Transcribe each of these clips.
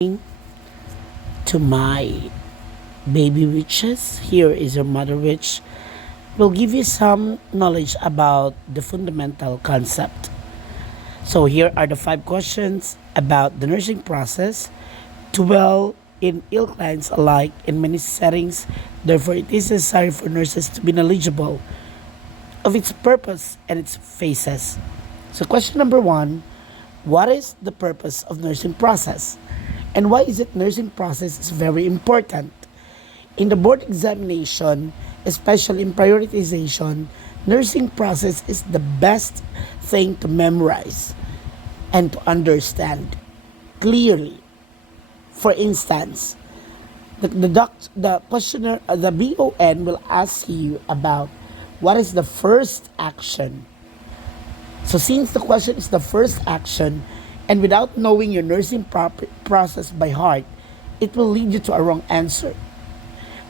to my baby witches. Here is your mother witch. Will give you some knowledge about the fundamental concept. So here are the 5 questions about the nursing process to well in ill clients alike in many settings. Therefore, it is necessary for nurses to be knowledgeable of its purpose and its phases. So question number 1, what is the purpose of nursing process? And why is it nursing process is very important? In the board examination, especially in prioritization, nursing process is the best thing to memorize and to understand clearly. For instance, the questioner, the BON will ask you about what is the first action. So since the question is the first action, and without knowing your nursing process by heart, it will lead you to a wrong answer.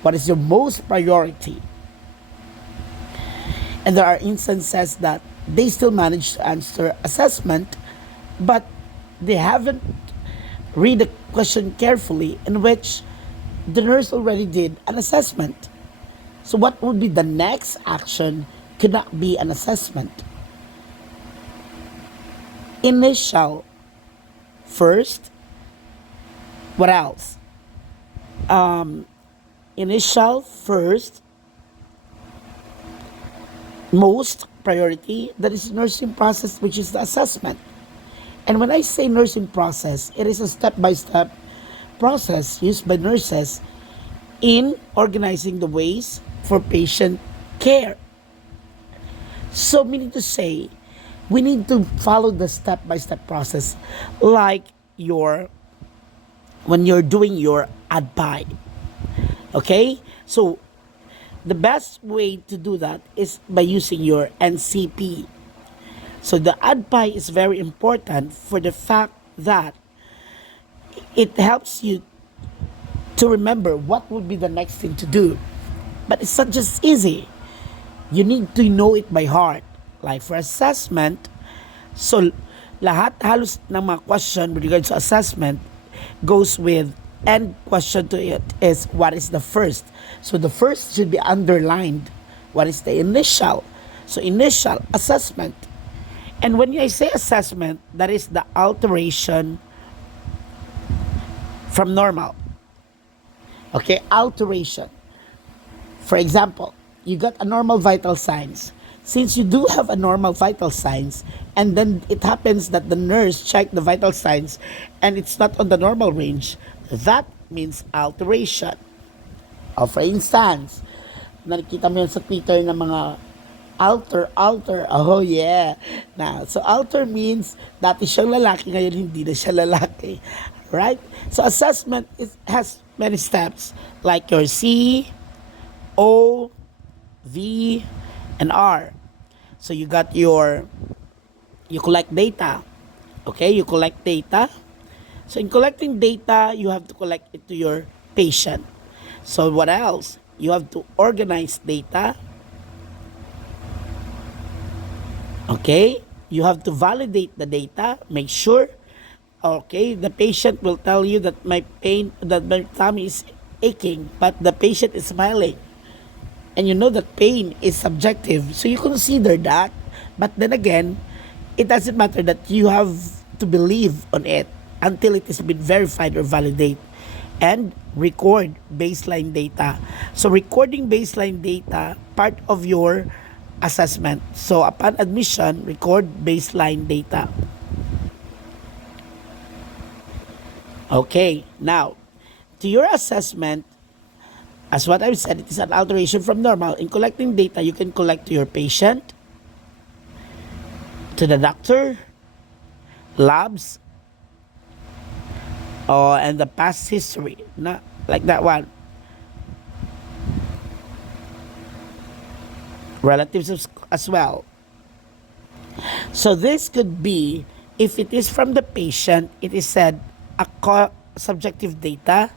What is your most priority? And there are instances that they still manage to answer assessment, but they haven't read the question carefully, in which the nurse already did an assessment. So what would be the next action could not be an assessment. Initial, first, what else? Initial, first, most priority, that is nursing process, which is the assessment. And when I say nursing process, it is a step-by-step process used by nurses in organizing the ways for patient care. So meaning to say, we need to follow the step-by-step process like when you're doing your ADPI. Okay? So the best way to do that is by using your NCP. So the ADPI is very important for the fact that it helps you to remember what would be the next thing to do. But it's not just easy. You need to know it by heart. Like for assessment, so halos ng mga question with regards to assessment goes with, and question to it is, what is the first? So the first should be underlined. What is the initial? So initial, assessment. And when I say assessment, that is the alteration from normal. Okay, alteration. For example, you got a normal vital signs. Since you do have a normal vital signs, and then it happens that the nurse checked the vital signs and it's not on the normal range, that means alteration. O for instance, nakikita mo yun sa Twitter ng mga alter, oh yeah. Now, so alter means dati siyang lalaki, ngayon hindi na siya lalaki. Right? So assessment has many steps, like your C, O, V, and R. So you collect data. Okay, you collect data. So in collecting data, you have to collect it to your patient. So what else? You have to organize data. Okay, you have to validate the data, make sure. Okay, the patient will tell you that my tummy is aching, but the patient is smiling. And you know that pain is subjective, so you consider that. But then again, it doesn't matter that you have to believe on it until it has been verified or validated. And record baseline data. So recording baseline data, part of your assessment. So upon admission, record baseline data. Okay, now, to your assessment, as what I've said, it is an alteration from normal. In collecting data, you can collect to your patient, to the doctor, labs, and the past history. Not like that one. Relatives as well. So this could be, if it is from the patient, it is said a subjective data,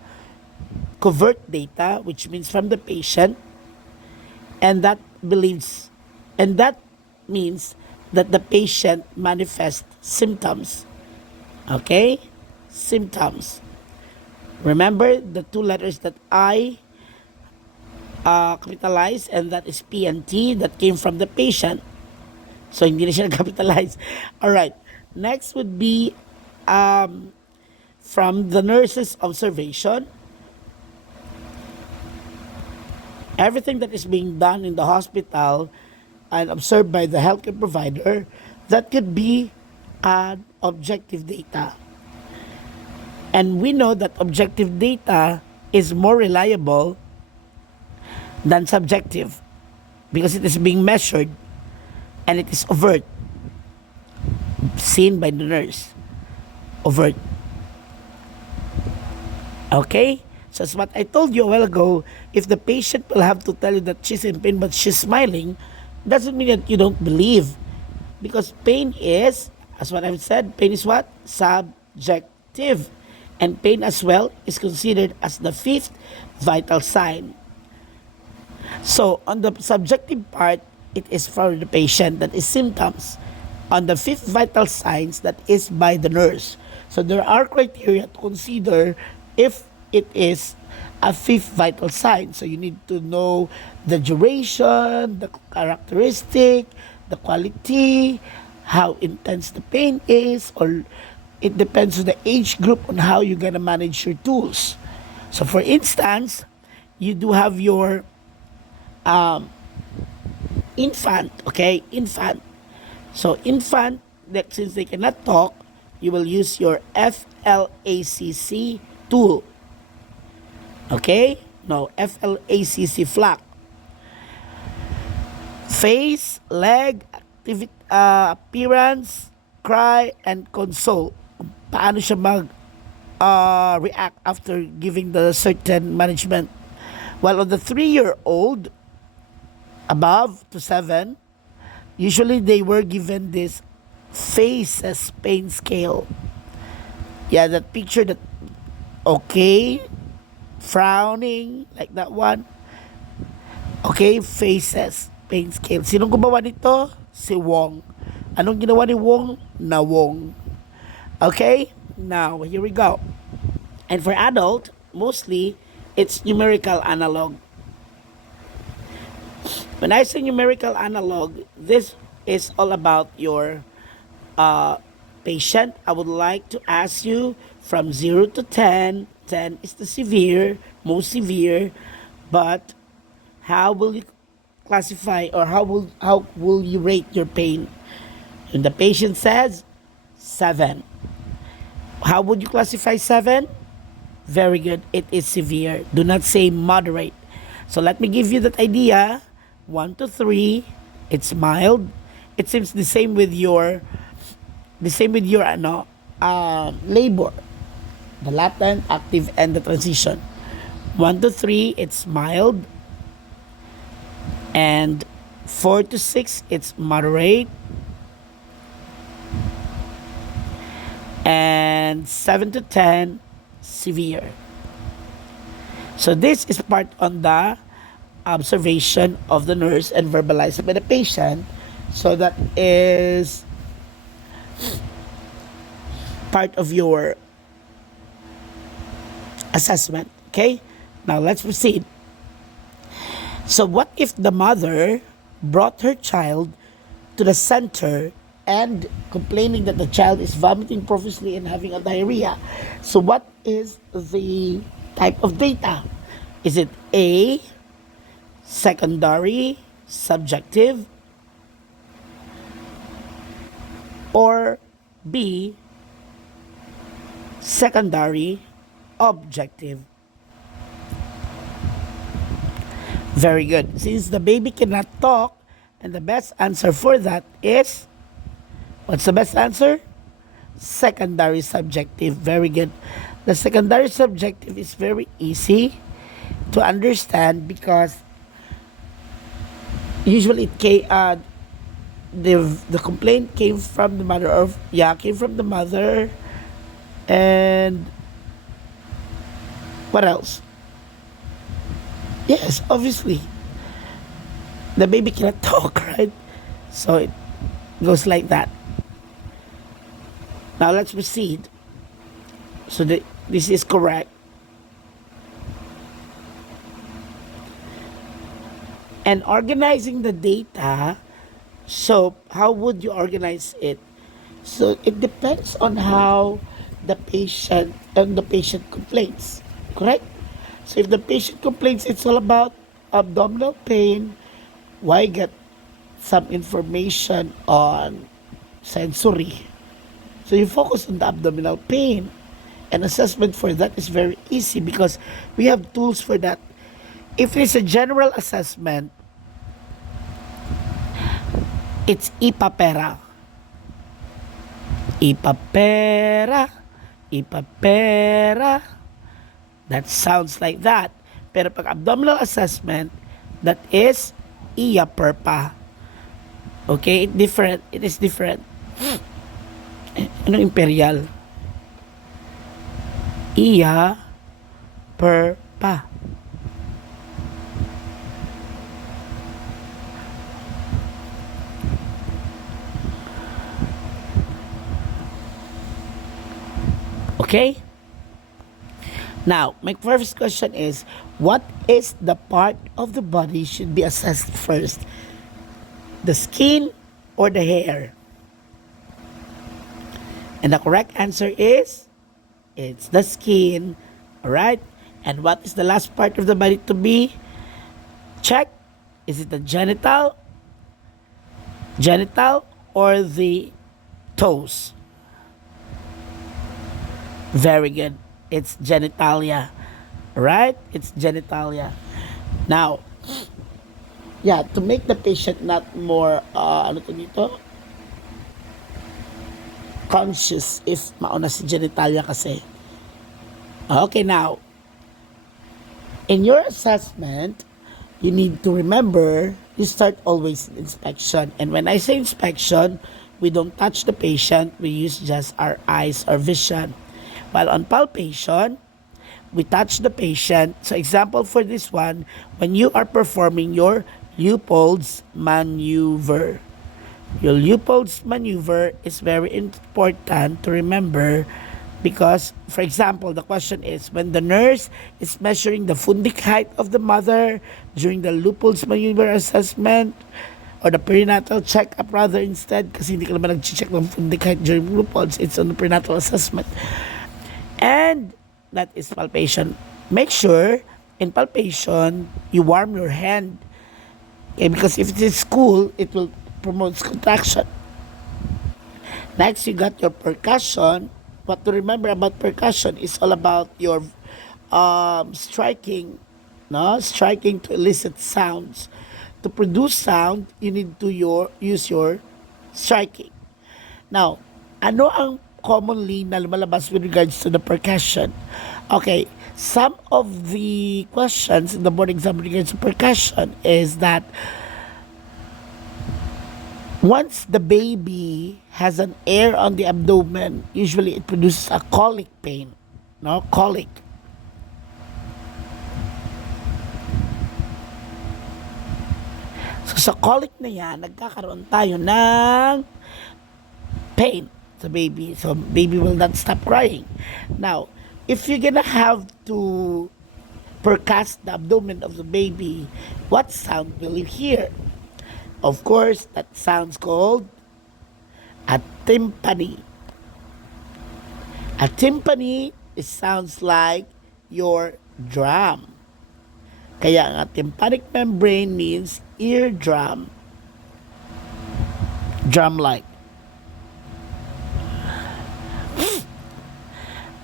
covert data, which means from the patient, and that means that the patient manifests symptoms. Okay? Symptoms. Remember the two letters that I capitalized, and that is P and T, that came from the patient. So, hindi na siya capitalized. Alright. Next would be from the nurse's observation. Everything that is being done in the hospital and observed by the healthcare provider, that could be objective data. And we know that objective data is more reliable than subjective because it is being measured and it is overt, seen by the nurse. Overt. Okay? So as what I told you a while ago, if the patient will have to tell you that she's in pain but she's smiling, doesn't mean that you don't believe. Because pain is, as what I've said, pain is what? Subjective. And pain as well is considered as the fifth vital sign. So on the subjective part, it is for the patient, that is symptoms. On the fifth vital signs, that is by the nurse. So there are criteria to consider if it is a fifth vital sign. So you need to know the duration, the characteristic, the quality, how intense the pain is, or it depends on the age group on how you're gonna manage your tools. So for instance, you do have your infant, okay? Infant. So infant, that since they cannot talk, you will use your FLACC tool. Okay? No, FLACC flock. Face, leg, appearance, cry, and console. Paano siya react after giving the certain management. While on the 3-year-old, above to 7, usually they were given this faces pain scale. Yeah, that picture that, okay, frowning, like that one. Okay, faces pain scale. Sinong gumawa nito? Si Wong. Anong ginawa ni Wong? Na Wong. Okay, now here we go. And for adult, mostly, it's numerical analog. When I say numerical analog, this is all about your patient. I would like to ask you from 0 to 10. 10 is the severe, most severe, but how will you classify, or how will you rate your pain? And the patient says 7. How would you classify 7? Very good. It is severe. Do not say moderate. So let me give you that idea. 1 to 3, it's mild. It seems the same with your labor, the latent, active, and the transition. 1 to 3, it's mild. And 4 to 6, it's moderate. And 7 to 10, severe. So this is part on the observation of the nurse and verbalized by the patient. So that is part of your assessment. Okay, now let's proceed. So what if the mother brought her child to the center and complaining that the child is vomiting profusely and having a diarrhea? So what is the type of data? Is it A, secondary, subjective, or B, secondary, objective? Very good. Since the baby cannot talk, and the best answer for that is, what's the best answer? Secondary subjective. Very good. The secondary subjective is very easy to understand because usually the complaint came from the mother, and what else? Yes, obviously the baby cannot talk, right? So it goes like that. Now let's proceed. So this is correct. And organizing the data, so how would you organize it? So it depends on how the patient complains, correct? So if the patient complains it's all about abdominal pain, why get some information on sensory? So you focus on the abdominal pain, and assessment for that is very easy because we have tools for that. If it's a general assessment, it's ipapera. Ipapera, ipapera. That sounds like that. Pero pag abdominal assessment, that is iyaperpa. Okay, it different. It is different. Ano imperial? Iyaperpa. Okay? Now, my first question is, what is the part of the body should be assessed first? The skin or the hair? And the correct answer is, it's the skin. Alright? And what is the last part of the body to be checked? Is it the genital or the toes? Very good. It's genitalia. Right? It's genitalia. Now, yeah, to make the patient not more, ano to dito? Conscious if mauna si genitalia kasi. Okay, now, in your assessment, you need to remember, you start always inspection. And when I say inspection, we don't touch the patient, we use just our eyes or vision. While on palpation, we touch the patient. So example for this one, when you are performing your Leopold's maneuver. Your Leopold's maneuver is very important to remember because, for example, the question is, when the nurse is measuring the fundic height of the mother during the Leopold's maneuver assessment, or the perinatal check-up rather instead, kasi hindi ka naman nag-check ng fundic height during Leopold's, it's on the perinatal assessment. And that is palpation. Make sure in palpation you warm your hand. Okay, because if it is cool, it will promote contraction. Next, you got your percussion. What to remember about percussion is all about your striking, no? Striking to elicit sounds. To produce sound, you need to use your striking. Now, ano ang commonly na lumalabas with regards to the percussion? Okay, some of the questions in the board exam with regards to percussion is that once the baby has an air on the abdomen, usually it produces a colic pain, no? Colic. So sa colic na yan, nagkakaroon tayo ng pain sa baby. So baby will not stop crying. Now, if you're gonna have to percuss the abdomen of the baby, what sound will you hear? Of course, that sounds called a tympani. A tympani, it sounds like your drum. Kaya ang tympanic membrane means eardrum. Drum-like.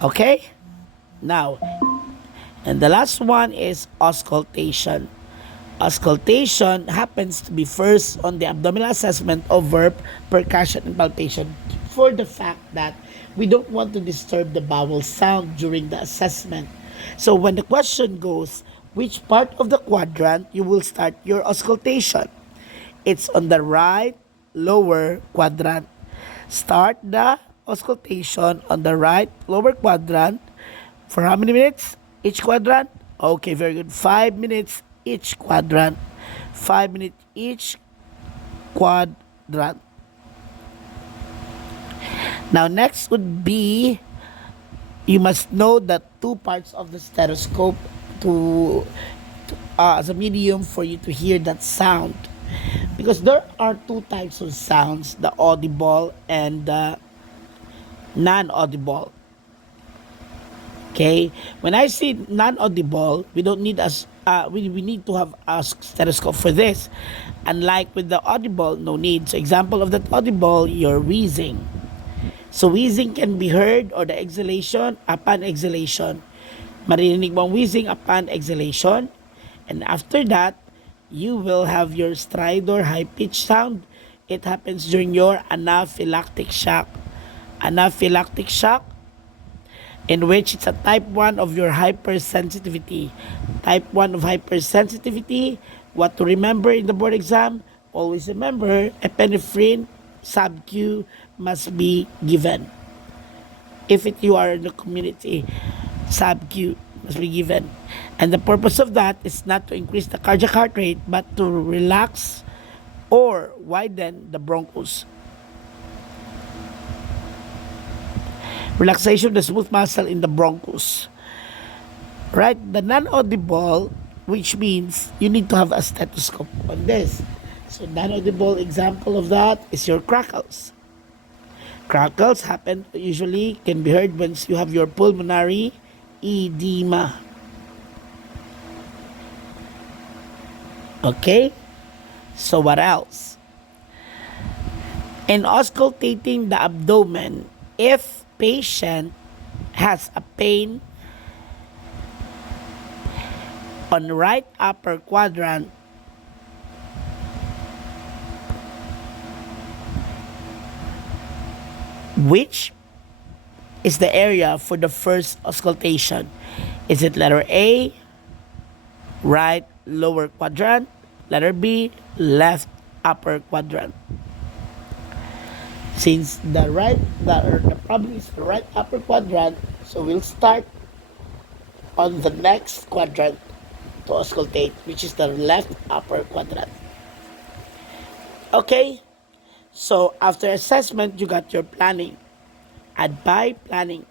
Okay? Now, and the last one is auscultation. Auscultation happens to be first on the abdominal assessment of verb, percussion, and palpation for the fact that we don't want to disturb the bowel sound during the assessment. So when the question goes, which part of the quadrant you will start your auscultation? It's on the right lower quadrant. Start the auscultation on the right lower quadrant. For how many minutes each quadrant? Okay, very good. 5 minutes each quadrant. 5 minutes each quadrant. Now, next would be, you must know the two parts of the stethoscope to as a medium for you to hear that sound, because there are two types of sounds: the audible and the non-audible. Okay, when I say non-audible, we don't need we need to have a stethoscope for this. Unlike with the audible, no need. So example of that audible, your wheezing. So wheezing can be heard, or the exhalation upon exhalation. Marinig mo ang wheezing upon exhalation. And after that, you will have your stridor high pitch sound. It happens during your anaphylactic shock. Anaphylactic shock, in which it's a type 1 of your hypersensitivity. Type 1 of hypersensitivity, what to remember in the board exam? Always remember, epinephrine sub-Q must be given. If you are in the community, sub-Q must be given. And the purpose of that is not to increase the cardiac heart rate, but to relax or widen the bronchus. Relaxation of the smooth muscle in the bronchus. Right? The non-audible, which means you need to have a stethoscope on this. So non-audible example of that is your crackles. Crackles happen, usually can be heard once you have your pulmonary edema. Okay? So what else? In auscultating the abdomen, if patient has a pain on right upper quadrant, which is the area for the first auscultation? Is it letter A, right lower quadrant, letter B, left upper quadrant? Since the problem is the right upper quadrant, so we'll start on the next quadrant to auscultate, which is the left upper quadrant. Okay? So after assessment, you got your planning. And by planning,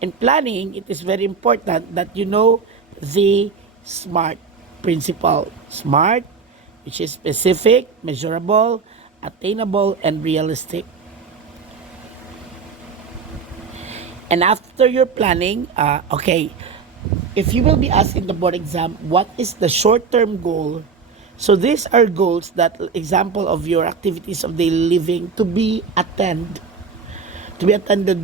in planning, it is very important that you know the SMART principle. SMART, which is specific, measurable, attainable, and realistic. And after your planning, okay, if you will be asked in the board exam, what is the short-term goal? So these are goals that example of your activities of daily living to be attended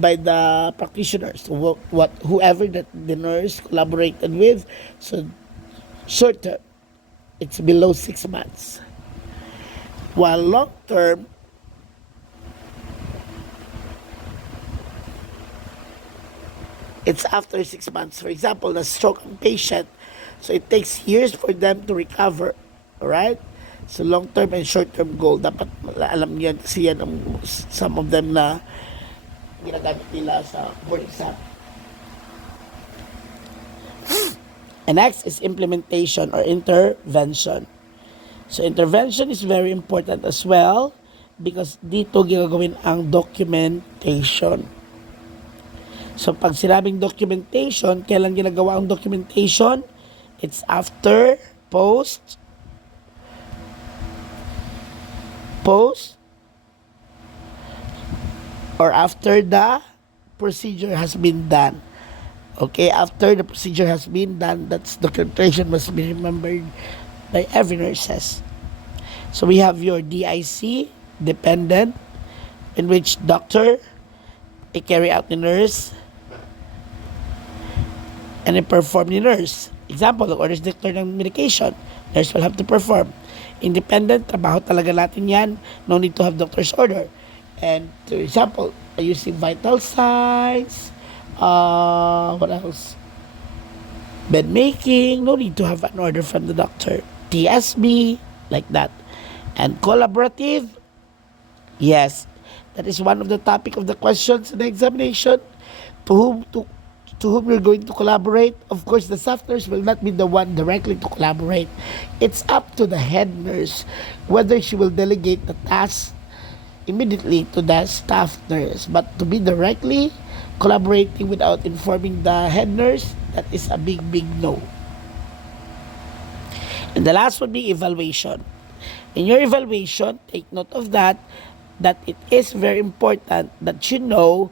by the practitioners, whoever that the nurse collaborated with. So short term, it's below 6 months. While long term, it's after 6 months. For example, the stroke patient, so it takes years for them to recover. Alright? So long-term and short-term goal, dapat alam niyan kasi yan ang some of them na ginagamit nila sa board exam. And next is implementation or intervention. So intervention is very important as well because dito ginagawin ang documentation. So pag sinabing documentation, kailan ginagawa ang documentation? It's after, post, or after the procedure has been done. Okay, after the procedure has been done, that's documentation must be remembered by every nurses. So we have your DIC, dependent, in which doctor, carry out the nurse, and perform the nurse. Example, orders doctor ng medication, nurse will have to perform. Independent, trabaho talaga natin yan. No need to have doctor's order. And for example, using vital signs, what else? Bed making, no need to have an order from the doctor. TSB, like that. And collaborative, yes, that is one of the topic of the questions in the examination. To whom you're going to collaborate. Of course, the staff nurse will not be the one directly to collaborate. It's up to the head nurse whether she will delegate the task immediately to the staff nurse. But to be directly collaborating without informing the head nurse, that is a big no. And the last would be evaluation. In your evaluation, take note of that it is very important that you know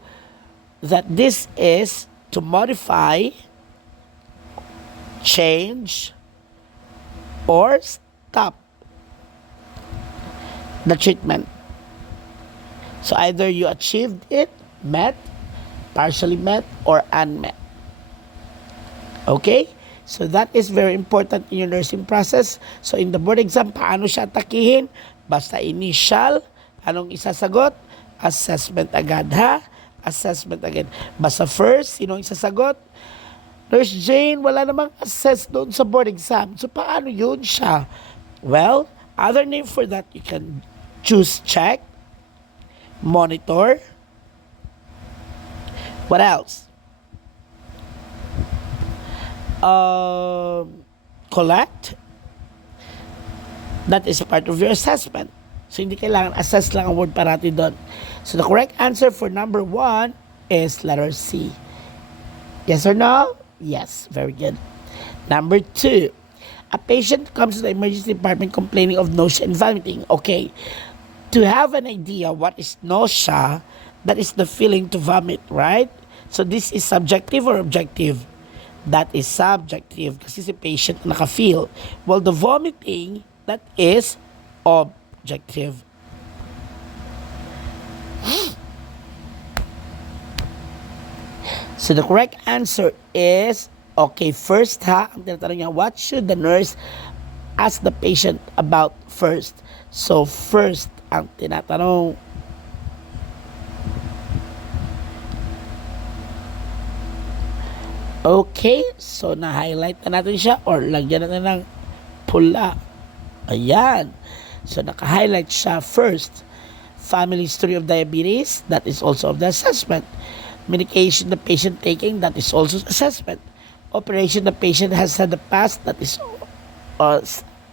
that this is to modify, change, or stop the treatment. So either you achieved it, met, partially met, or unmet. Okay? So that is very important in your nursing process. So in the board exam, paano siya atakihin? Basta initial, anong isasagot? Assessment agad, ha? Assessment agad. Basta first, sinong isasagot? Nurse Jane, wala namang assess doon sa board exam. So paano yun siya? Well, other name for that, you can choose check, monitor. What else? Collect. That is part of your assessment. So, hindi kailangan assess lang ang word parati doon. So, the correct answer for number 1 is letter C. Yes or no? Yes. Very good. Number 2. A patient comes to the emergency department complaining of nausea and vomiting. Okay. To have an idea what is nausea, that is the feeling to vomit, right? So, this is subjective or objective? That is subjective kasi si patient naka-feel. While the vomiting, that is objective. So the correct answer is, okay, first ha, ang tinatanong niya, what should the nurse ask the patient about first? So first, ang tinatanong, okay, so na-highlight na natin siya or lagyan natin ng pula. Ayan. So naka-highlight siya first. Family history of diabetes, that is also of the assessment. Medication the patient taking, that is also assessment. Operation the patient has had the past, that is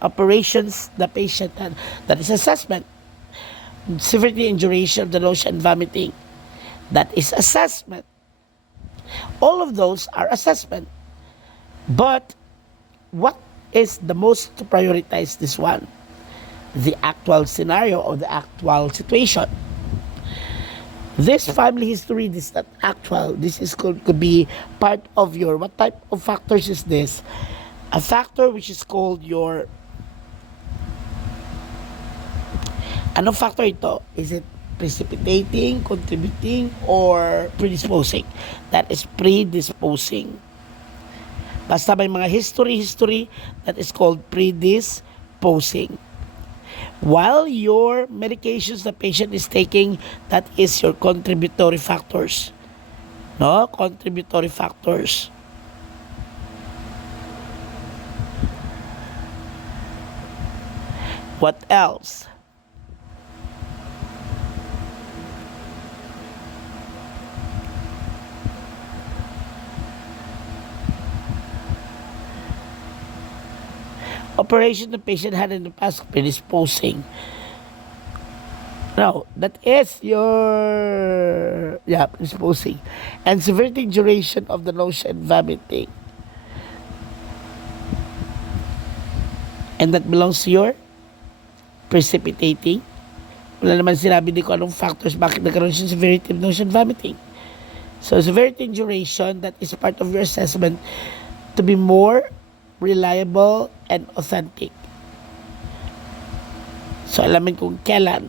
operations the patient had, that is assessment. Severity and duration of the nausea and vomiting, that is assessment. All of those are assessment. But what is the most to prioritize this one? The actual scenario or the actual situation. This family history, this is not actual. This is could be part of your, what type of factors is this? A factor which is called your, anong factor ito? Is it precipitating, contributing, or predisposing? That is predisposing. Basta may mga history, that is called predisposing. While your medications the patient is taking, that is your contributory factors. No? Contributory factors. What else? Operation the patient had in the past, predisposing. No, that is your, predisposing. And severity and duration of the nausea and vomiting. And that belongs to your precipitating. Wala naman sinabi din ko anong factors bakit nagkaroon siya severity of nausea and vomiting. So severity and duration, that is part of your assessment to be more reliable and authentic. So alamin kung kailan.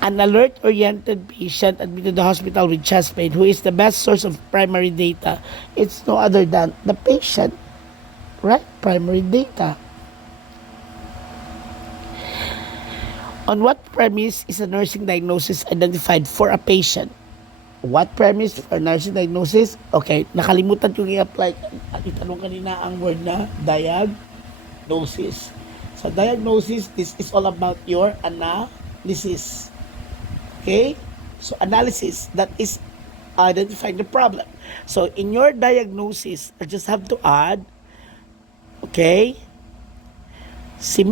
An alert-oriented patient admitted to the hospital with chest pain, who is the best source of primary data? It's no other than the patient, right? Primary data. On what premise is a nursing diagnosis identified for a patient? What premise for nursing diagnosis? Okay, nakalimutan yung i-apply. Itanong kanina ang word na diagnosis. So diagnosis, this is all about your analysis. Okay? So analysis, that is identifying the problem. So in your diagnosis, I just have to add, okay, si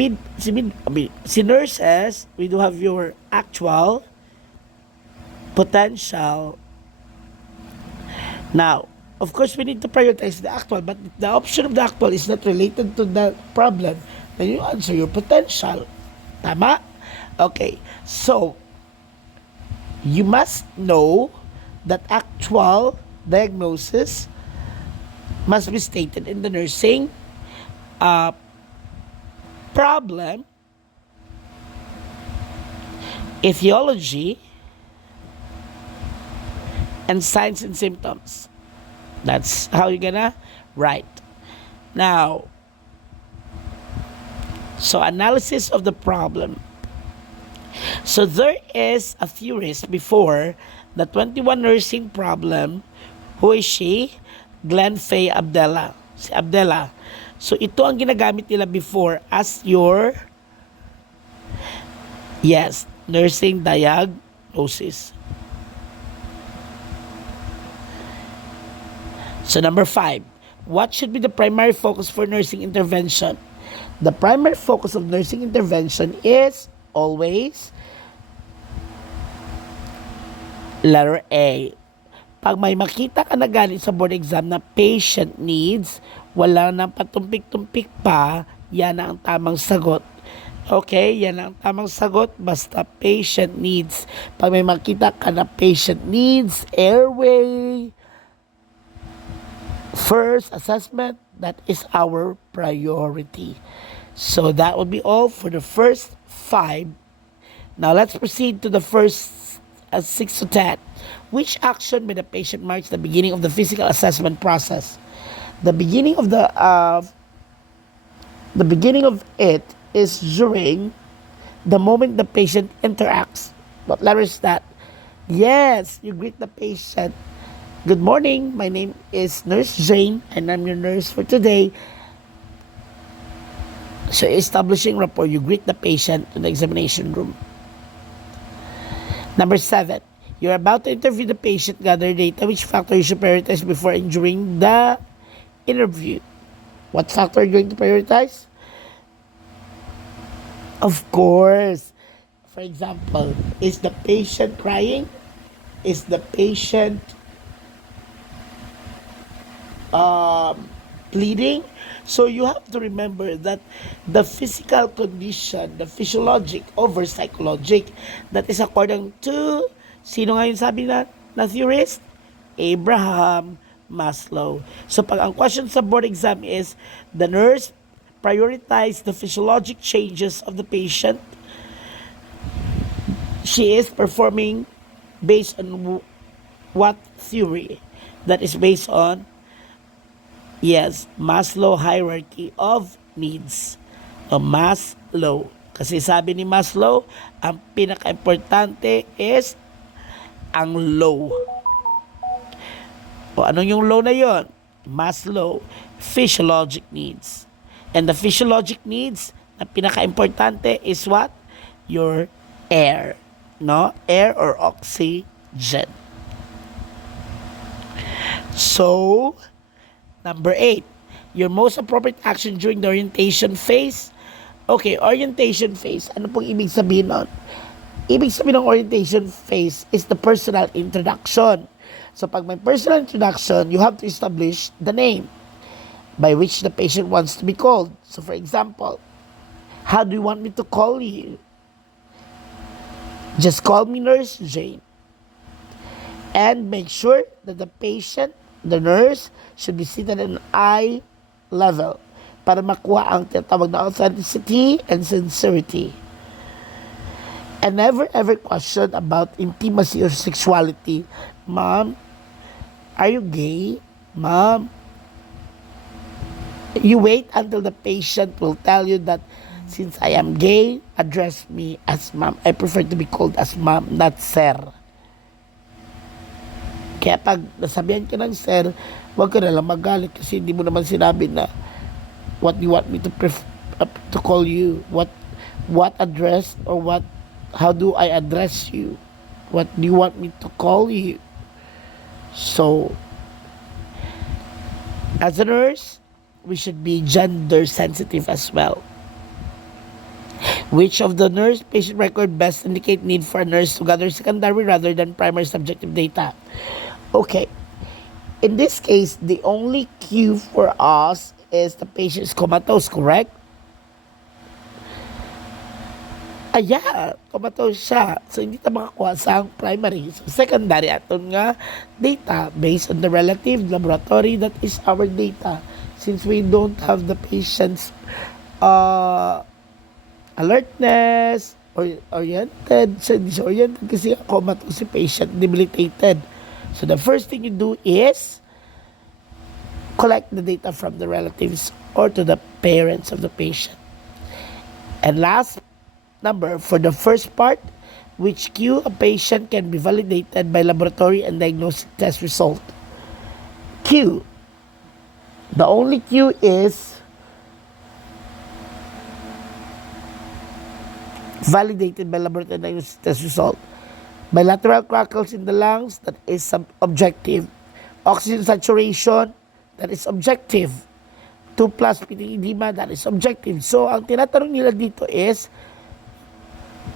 nurses, we do have your actual, potential. Now, of course, we need to prioritize the actual, but the option of the actual is not related to the problem, then you answer your potential. Tama? Okay. So, you must know that actual diagnosis must be stated in the nursing problem, etiology, and signs and symptoms. That's how you're gonna write. Now, so analysis of the problem. So there is a theorist before the 21 nursing problem. Who is she? Glenn Faye Abdella. Si Abdella. So ito ang ginagamit nila before as your nursing diagnosis. So number 5, what should be the primary focus for nursing intervention? The primary focus of nursing intervention is always letter A. Pag may makita ka na galing sa board exam na patient needs, wala nang patumpik-tumpik pa, yan ang tamang sagot. Okay, yan ang tamang sagot, basta patient needs. Pag may makita ka na patient needs, airway, first assessment, that is our priority. So that will be all for the first 5. Now let's proceed to the first 6 to 10. Which action by the patient marks the beginning of the physical assessment process? The beginning of it is during the moment the patient interacts. What letter is that? Yes, you greet the patient. Good morning, my name is Nurse Jane and I'm your nurse for today. So establishing rapport, you greet the patient in the examination room. Number 7, you're about to interview the patient, gather data. Which factor you should prioritize before and during the interview? What factor are you going to prioritize? Of course. For example, is the patient crying? Is the patient bleeding? So you have to remember that the physical condition, the physiologic over psychologic, that is according to, sino nga yung sabi na theorist? Abraham Maslow. So pag ang question sa board exam is, the nurse prioritize the physiologic changes of the patient, she is performing based on what theory? That is based on Maslow hierarchy of needs. O Maslow. Kasi sabi ni Maslow, ang pinaka-importante is ang low. O anong yung low na yon? Maslow, physiologic needs. And the physiologic needs na pinaka-importante is what? Your air. No? Air or oxygen. So, number 8, your most appropriate action during the orientation phase. Okay, orientation phase. Ano pong ibig sabihin nun? Ibig sabihin ng orientation phase is the personal introduction. So pag may personal introduction, you have to establish the name by which the patient wants to be called. So for example, how do you want me to call you? Just call me Nurse Jane. And make sure that the patient, the nurse, should be seated in eye level para makuha ang tinatawag na authenticity and sincerity. And never ever question about intimacy or sexuality. Ma'am, are you gay? Ma'am, you wait until the patient will tell you that since I am gay, address me as ma'am. I prefer to be called as ma'am, not sir. Kaya pag nasabihan ka ng sir, huwag ka nalang magalit kasi hindi mo naman sinabi na what you want me to call you, what address or how do I address you, what do you want me to call you. So as a nurse, we should be gender sensitive as well. Which of the nurse patient record best indicate need for a nurse to gather secondary rather than primary subjective data? Okay, In this case, the only cue for us is the patient's comatose, correct? Yeah, comatose siya. So, hindi ta makakuha sa ang primary. So, secondary, aton nga data based on the relative laboratory, that is our data. Since we don't have the patient's alertness, or oriented, sa disoriented kasi comatose si patient, debilitated. So, the first thing you do is collect the data from the relatives or to the parents of the patient. And last number, for the first part, which cue a patient can be validated by laboratory and diagnostic test result. Q. The only Q is validated by laboratory and diagnostic test result. Bilateral crackles in the lungs, that is objective. Oxygen saturation, that is objective. 2 plus pitting edema, that is objective. So, ang tinatanong nila dito is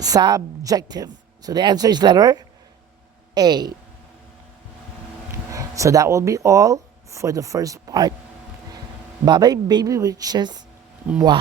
subjective. So the answer is letter A. So that will be all for the first part. Bye bye, baby witches. Mwah.